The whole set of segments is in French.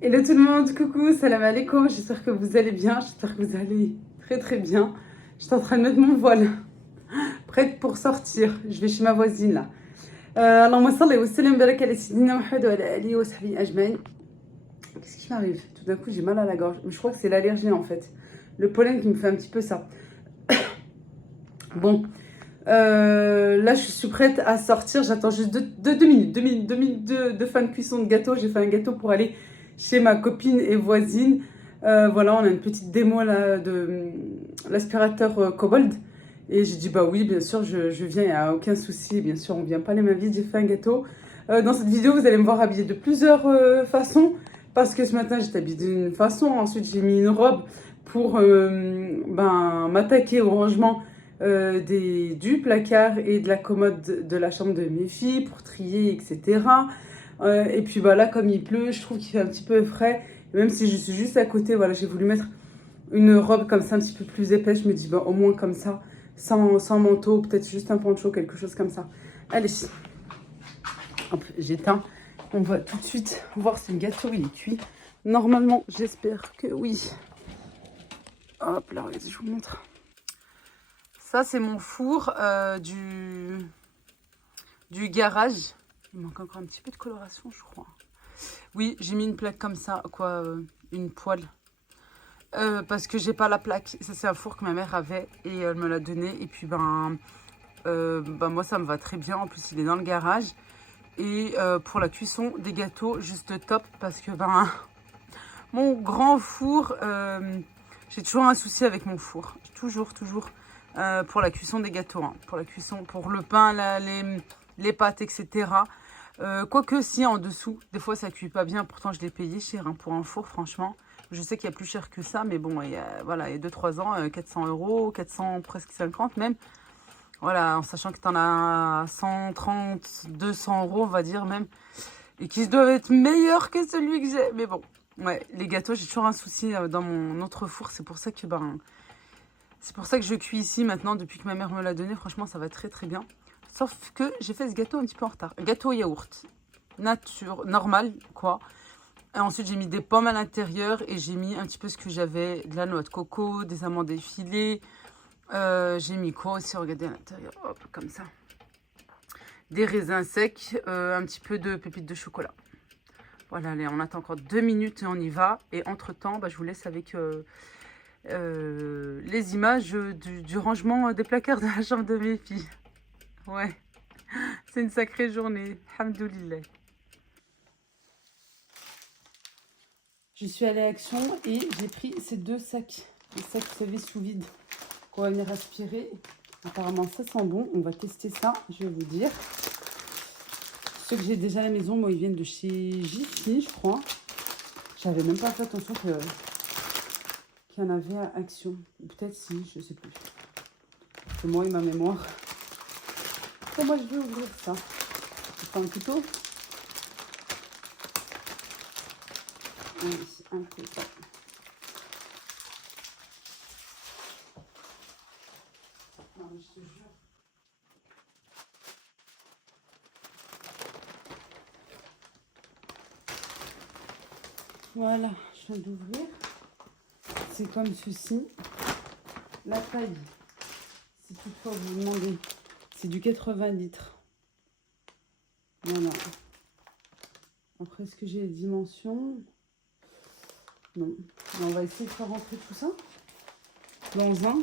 Hello tout le monde, coucou, salam alaikum, j'espère que vous allez bien, j'espère que vous allez très très bien. J'étais en train de mettre mon voile, prête pour sortir, je vais chez ma voisine là. Allahumma salli wa sallim baraka ala sayyidina Muhammad wa ala alihi wa sahbihi ajma'in. Qu'est-ce qui m'arrive? Tout d'un coup j'ai mal à la gorge, mais je crois que c'est l'allergie en fait. Le pollen qui me fait un petit peu ça. Bon, là je suis prête à sortir, j'attends juste deux minutes, deux minutes de fin de cuisson de gâteau. J'ai fait un gâteau pour aller chez ma copine et voisine. Voilà, on a une petite démo là de l'aspirateur Kobold. Et j'ai dit bah oui, bien sûr, je viens, il n'y a aucun souci. Bien sûr, on vient pas les mains vides, j'ai fait un gâteau. Dans cette vidéo, vous allez me voir habillée de plusieurs façons. Parce que ce matin, j'étais habillée d'une façon. Ensuite, j'ai mis une robe pour m'attaquer au rangement du placard et de la commode de la chambre de mes filles pour trier, etc. Et puis bah, là, comme il pleut, je trouve qu'il fait un petit peu frais. Même si je suis juste à côté, voilà, j'ai voulu mettre une robe comme ça, un petit peu plus épaisse. Je me dis, bah, au moins comme ça, sans manteau, peut-être juste un poncho, quelque chose comme ça. Allez, hop, j'éteins. On va tout de suite voir si le gâteau il est cuit. Normalement, j'espère que oui. Hop là, regardez, je vous montre. Ça, c'est mon four du garage. Il manque encore un petit peu de coloration, je crois. Oui, j'ai mis une plaque comme ça, quoi, une poêle. Parce que j'ai pas la plaque. Ça, c'est un four que ma mère avait et elle me l'a donné. Et puis, moi, ça me va très bien. En plus, il est dans le garage. Et pour la cuisson des gâteaux, juste top. Parce que, mon grand four, j'ai toujours un souci avec mon four. Toujours. Pour la cuisson des gâteaux, hein. Pour la cuisson, pour le pain, les pâtes, etc. Quoique si en dessous, des fois ça cuit pas bien. Pourtant je l'ai payé cher hein, pour un four, franchement. Je sais qu'il y a plus cher que ça, mais bon, il y a 2-3 ans, 400 euros, 400, presque 50 même. Voilà, en sachant que tu en as 130, 200 euros, on va dire même. Et qui doivent être meilleurs que celui que j'ai. Mais bon, ouais, les gâteaux, j'ai toujours un souci dans mon autre four. C'est pour ça que je cuis ici maintenant depuis que ma mère me l'a donné. Franchement, ça va très très bien. Sauf que j'ai fait ce gâteau un petit peu en retard. Gâteau yaourt. Nature, normal, quoi. Et ensuite, j'ai mis des pommes à l'intérieur et j'ai mis un petit peu ce que j'avais. De la noix de coco, des amandes effilées. J'ai mis quoi aussi? Regardez à l'intérieur. Hop, comme ça. Des raisins secs. Un petit peu de pépites de chocolat. Voilà, allez, on attend encore 2 minutes et on y va. Et entre-temps, je vous laisse avec... les images du rangement des placards de la chambre de mes filles. Ouais, c'est une sacrée journée. Alhamdoulilah. Je suis allée à Action et j'ai pris ces 2 sacs. Les sacs, vous savez, sous vide, qu'on va venir aspirer. Apparemment, ça sent bon. On va tester ça, je vais vous dire. Ceux que j'ai déjà à la maison, moi, ils viennent de chez Jiffy, je crois. J'avais même pas fait attention qu'il y en avait à Action. Peut-être si, je sais plus. C'est moi et ma mémoire. Après, moi, je vais ouvrir ça. Je prends un couteau. Oui, un couteau. Non, mais je te jure. Voilà, je viens d'ouvrir. C'est comme ceci. La taille, si toutefois vous vous demandez, c'est du 80 litres. Voilà. Après, est-ce que j'ai les dimensions? Non. Mais on va essayer de faire rentrer tout ça dans un,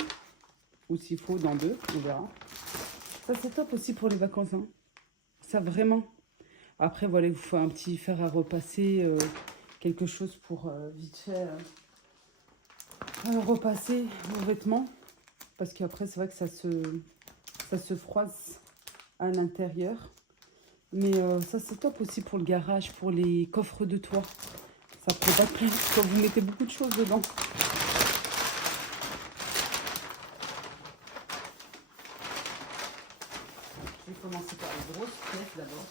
ou s'il faut dans 2, on verra. Ça, c'est top aussi pour les vacances. Hein. Ça, vraiment. Après, voilà, il vous faut un petit fer à repasser, quelque chose pour vite fait repasser vos vêtements. Parce qu'après, c'est vrai que ça se froisse à l'intérieur. Mais ça, c'est top aussi pour le garage, pour les coffres de toit. Ça prend pas de place quand vous mettez beaucoup de choses dedans. Je vais commencer par les grosses pièces d'abord.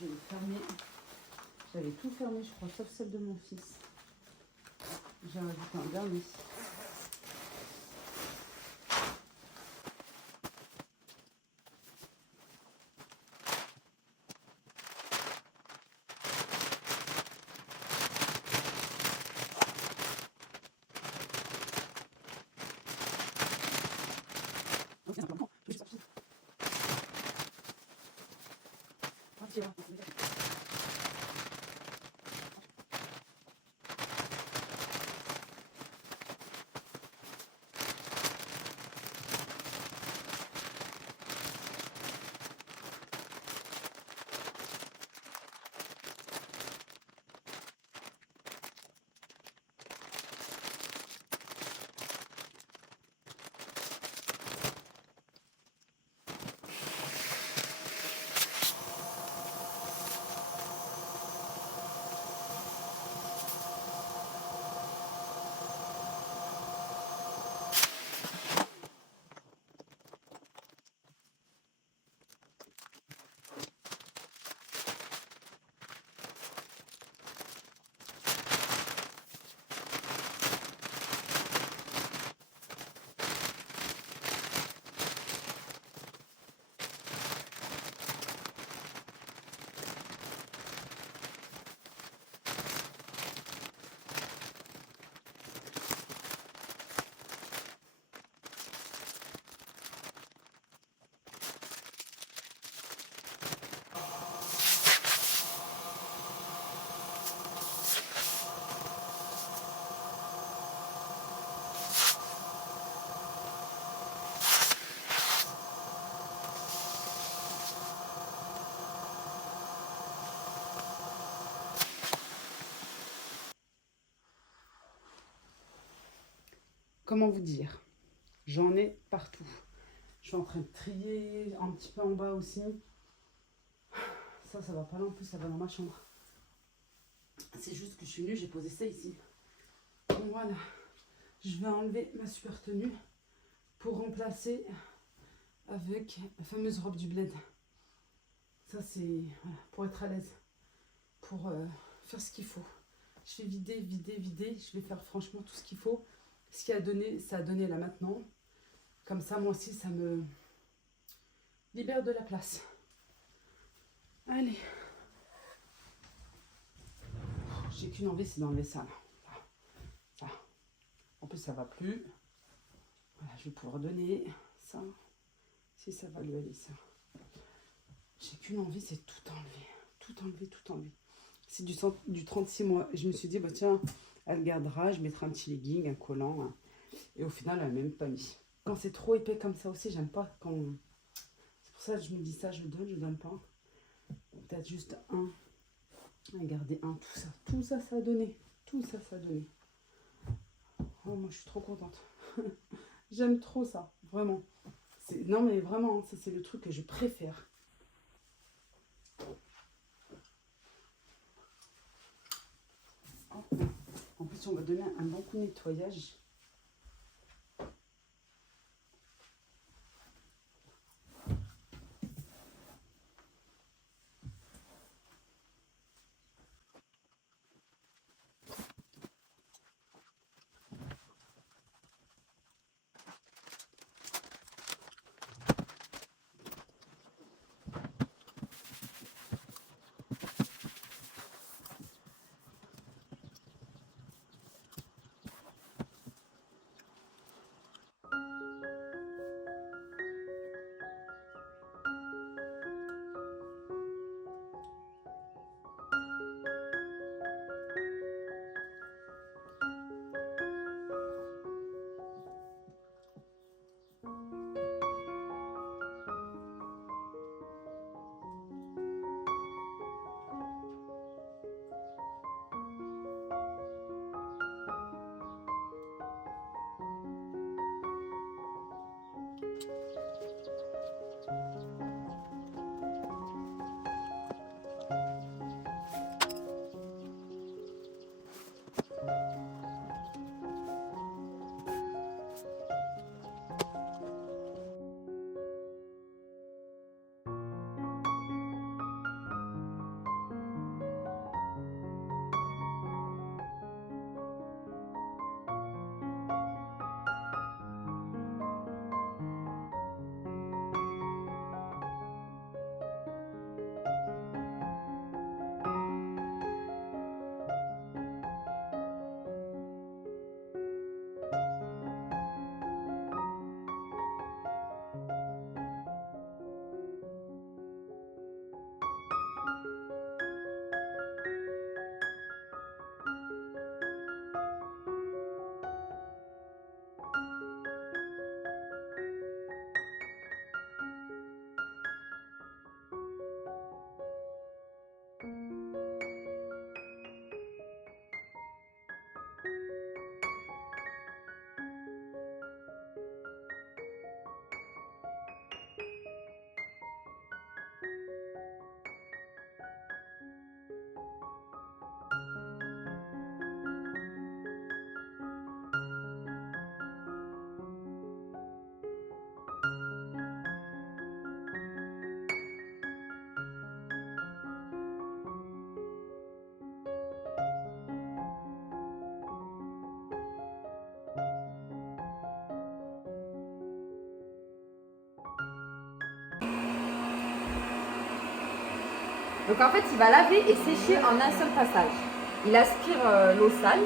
Je vais les fermer. J'avais tout fermé, je crois, sauf celle de mon fils. J'ai rajouté un dernier. Comment vous dire? J'en ai partout. Je suis en train de trier un petit peu en bas aussi. Ça va pas là en plus, ça va dans ma chambre. C'est juste que je suis venue, j'ai posé ça ici. Donc voilà, je vais enlever ma super tenue pour remplacer avec la fameuse robe du bled. Ça c'est voilà, pour être à l'aise, pour faire ce qu'il faut. Je vais vider, je vais faire franchement tout ce qu'il faut. Ce qui a donné, ça a donné là maintenant. Comme ça, moi aussi, ça me libère de la place. Allez. J'ai qu'une envie, c'est d'enlever ça. Là. Ça. En plus, ça va plus. Voilà, je vais pouvoir donner ça. Si ça va lui aller, ça. J'ai qu'une envie, c'est tout enlever. Tout enlever, tout enlever. C'est du 36 mois. Je me suis dit, bah tiens, elle gardera, je mettrai un petit legging, un collant. Hein. Et au final, elle n'a même pas mis. Quand c'est trop épais comme ça aussi, j'aime pas quand... C'est pour ça que je me dis ça, je donne pas. Peut-être juste un. Et garder un, tout ça, ça a donné. Tout ça, ça a donné. Oh, moi, je suis trop contente. J'aime trop ça, vraiment. Non, mais vraiment, ça, c'est le truc que je préfère. En plus, on va donner un bon coup de nettoyage. Donc en fait, il va laver et sécher en un seul passage. Il aspire l'eau sale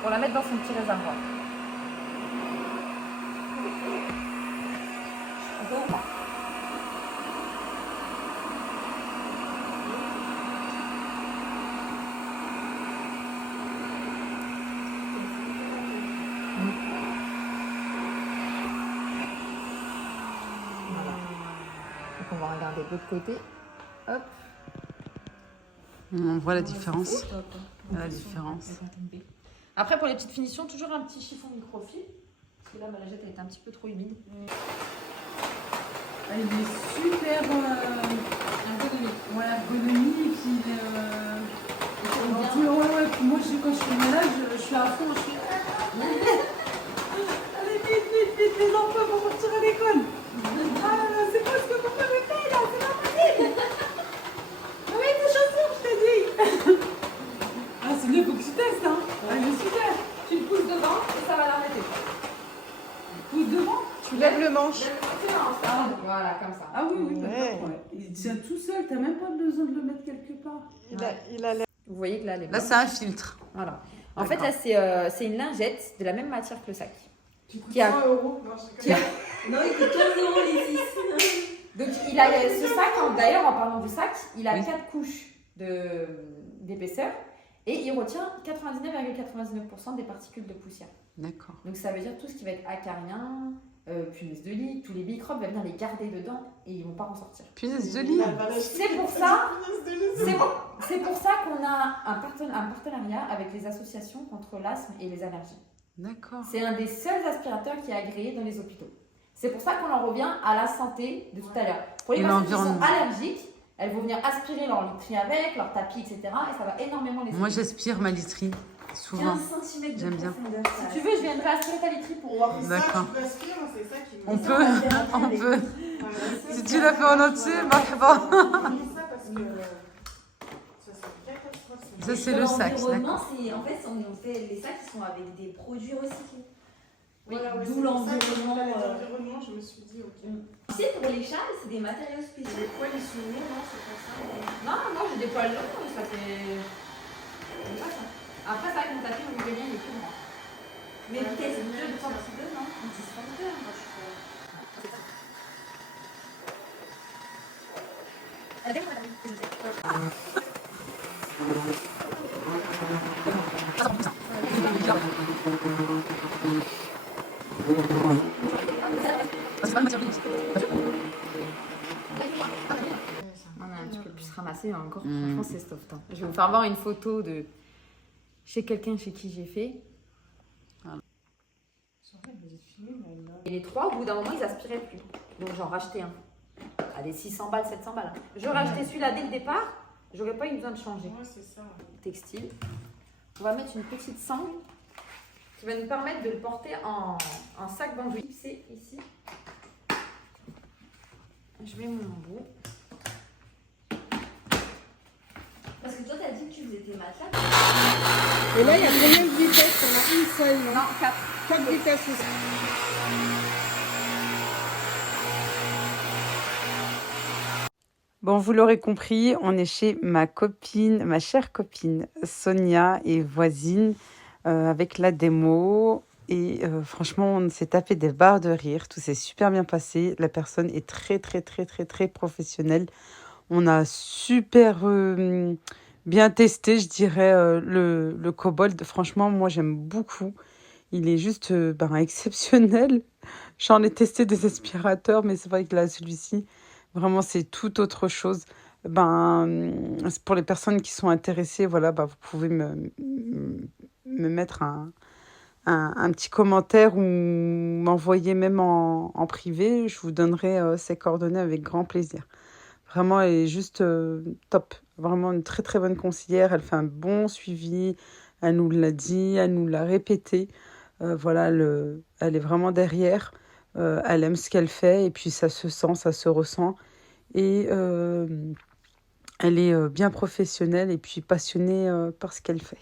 pour la mettre dans son petit réservoir. On va regarder de l'autre côté. Hop. On voit la différence. La différence. Après, pour les petites finitions, toujours un petit chiffon microfibre. Parce que là, ma lingette elle est un petit peu trop humide. Il est super Ergonomique. ouais, ergonomie et puis ouais, puis moi quand je fais le ménage, je suis à fond, je suis allez vite, les enfants vont partir à l'école. C'est quoi ce que mon père me fait là, c'est pas possible. Mets tes chaussures, je t'ai dit. C'est bien, faut que tu testes, hein. Elle est super. Tu le pousses devant et ça va l'arrêter. Pousse devant. Tu lèves le manche. Voilà, comme ça. Ah oui, Ouais. d'accord. Ouais. Il tient tout seul, t'as même pas besoin de le mettre quelque part. Il a l'air. Vous voyez que là, les Là, c'est un filtre. Voilà. En fait, D'accord. là, c'est une lingette de la même matière que le sac. Qui a 100 euros. Non, Qui a- Non, il coûte 15 euros les 6. Donc, il a ce sac, d'ailleurs, en parlant du sac, il a Oui. 4 couches d'épaisseur et il retient 99,99% des particules de poussière. D'accord. Donc, ça veut dire tout ce qui va être acarien, punaise de lit, tous les microbes, va venir les garder dedans et ils ne vont pas en sortir. Punaise de lit. C'est pour ça, c'est pour ça qu'on a un partenariat avec les associations contre l'asthme et les allergies. D'accord. C'est un des seuls aspirateurs qui est agréé dans les hôpitaux. C'est pour ça qu'on en revient à la santé de tout à l'heure. Pour les Et personnes qui sont l'environnement. allergiques, elles vont venir aspirer leur literie avec, leur tapis, etc. Et ça va énormément les aider. Moi, j'aspire ma literie, souvent. 15 cm de J'aime bien. profondeur. Si tu veux, je viendrai aspirer ta literie pour voir. D'accord. C'est ça qui me On met peut, on peut. Voilà, Si tu l'as fait en entier, marhaba. ça parce que ça c'est catastrophique. Ça, c'est le sac, L'environnement, d'accord. c'est en fait, on fait les sacs qui sont avec des produits recyclés. Voilà, ouais, D'où c'est pour ça que l'environnement, quand on a l'environnement, je me suis dit, ok. Tu sais, pour les châles, c'est des matériaux spéciaux. Les poils, ils sont lourds, non, c'est pas ça. Non, moi j'ai des poils longs, ça fait. C'est pas ça. Après, ça, avec mon tapis, mon bien, il est plus grand. Mais vitesse 2 de 32, non 10 32, moi je fais. On a un petit peu plus ramassé, mais encore, franchement, c'est soft. Hein. Je vais vous faire voir une photo de chez quelqu'un chez qui j'ai fait. Et les trois, au bout d'un moment, ils aspiraient plus. Donc j'en rachetais un. Allez, 600 balles, 700 balles. Je rachetais celui-là dès le départ, j'aurais pas eu besoin de changer. Ouais, c'est ça. Textile. On va mettre une petite sangle qui va nous permettre de le porter en sac bambou. C'est ici. Je mets mon embout. Parce que toi, t'as dit que tu faisais tes matelas. Et là, il y a combien de vitesses? On a une seule, non? Non, 4. 4 vitesses aussi. Bon, vous l'aurez compris, on est chez ma copine, ma chère copine Sonia et voisine avec la démo. Et franchement, on s'est tapé des barres de rire. Tout s'est super bien passé. La personne est très, très, très, très, très professionnelle. On a super bien testé, je dirais, le Kobold. Franchement, moi, j'aime beaucoup. Il est juste exceptionnel. J'en ai testé des aspirateurs, mais c'est vrai que là, celui-ci, vraiment, c'est tout autre chose. C'est pour les personnes qui sont intéressées, voilà, vous pouvez me mettre un petit commentaire ou m'envoyer même en privé. Je vous donnerai ses coordonnées avec grand plaisir. Vraiment, elle est juste top. Vraiment une très, très bonne conseillère. Elle fait un bon suivi. Elle nous l'a dit, elle nous l'a répété. Voilà, elle est vraiment derrière. Elle aime ce qu'elle fait et puis ça se sent, ça se ressent. Et elle est bien professionnelle et puis passionnée par ce qu'elle fait.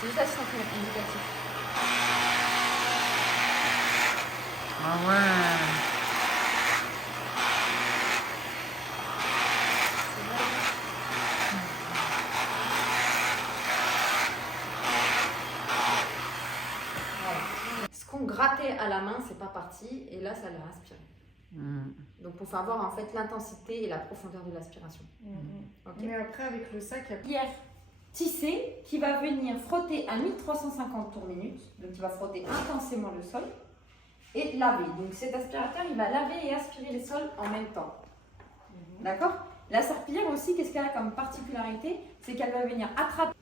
C'est juste assistant indicatif. Ah ouais. à la main, c'est pas parti. Et là, ça l'a aspiré. Donc, pour savoir en fait l'intensité et la profondeur de l'aspiration. Ok. Mais après, avec le sac, il y a Pierre tissé qui va venir frotter à 1350 tours minute. Donc, il va frotter intensément le sol et laver. Donc, cet aspirateur, il va laver et aspirer les sols en même temps. D'accord? La serpillière aussi, qu'est-ce qu'elle a comme particularité? C'est qu'elle va venir attraper.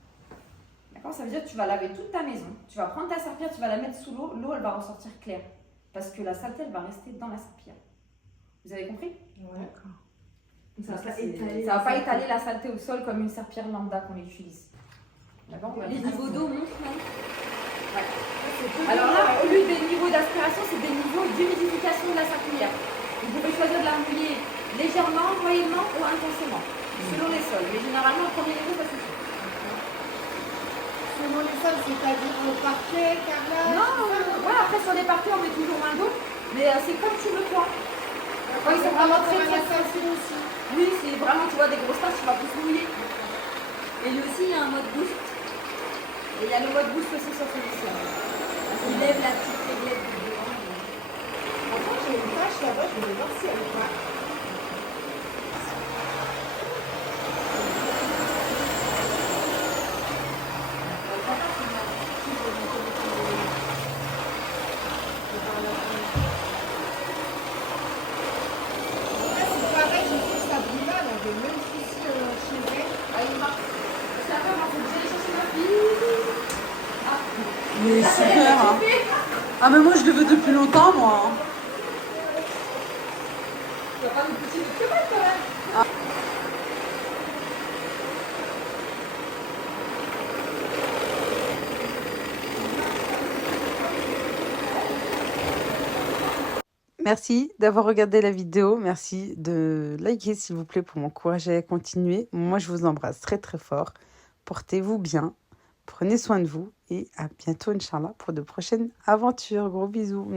D'accord? Ça veut dire que tu vas laver toute ta maison. Tu vas prendre ta serpillière, tu vas la mettre sous l'eau. L'eau, elle va ressortir claire. Parce que la saleté, elle va rester dans la serpillière. Vous avez compris? D'accord. Ça va pas étaler la saleté au sol comme une serpillière lambda qu'on utilise. D'accord? Les niveaux d'eau montent, non? Ouais. Alors là, au lieu des niveaux d'aspiration, c'est des niveaux d'humidification de la serpillière. Vous pouvez choisir de la mouiller légèrement, moyennement ou intensément, selon les sols. Mais généralement, au premier niveau, ça suffit. selon les sols, c'est-à-dire le parquet, carrelage. Non, ouais, après sur les parquets, on met toujours moins d'eau, mais c'est comme tu veux toi. Quand ils sont vraiment très très facile aussi. Oui, c'est vraiment, tu vois, des grosses tasses, tu vas plus mouiller. Et lui aussi, il y a un mode boost. Et il y a le mode boost aussi sur celui-ci. Il lève la petite réglette du devant. Après, j'ai une tâche là-bas, je vais voir si elle va. C'est pareil, j'ai vu que Sabrina, elle avait le même souci chez elle. C'est après, moi, faut que j'aille chercher ma fille. Mais super, hein. Ah, mais moi, je le veux depuis longtemps, moi. Tu vas pas nous pousser de kilomètres quand même. Merci d'avoir regardé la vidéo. Merci de liker, s'il vous plaît, pour m'encourager à continuer. Moi, je vous embrasse très, très fort. Portez-vous bien. Prenez soin de vous. Et à bientôt, Inch'Allah, pour de prochaines aventures. Gros bisous.